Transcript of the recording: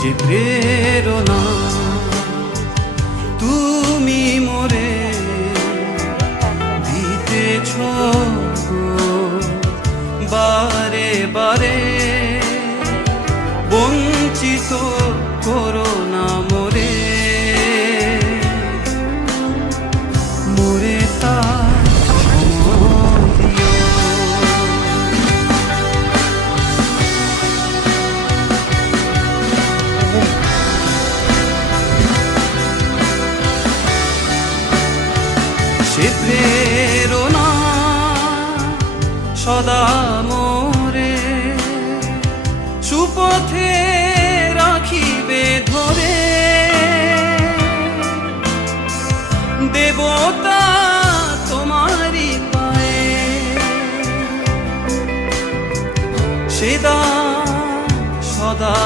যে প্রেরণা তুমি মোরে দিতেছ বারে বারে, বঞ্চিত করো না মোরে, মোরে তার সময় দিও। সে প্রেরণা সদা মোরে সুপথে রাখিবে ধরে, দেবতা তোমারি পায়ে সেদা সদা।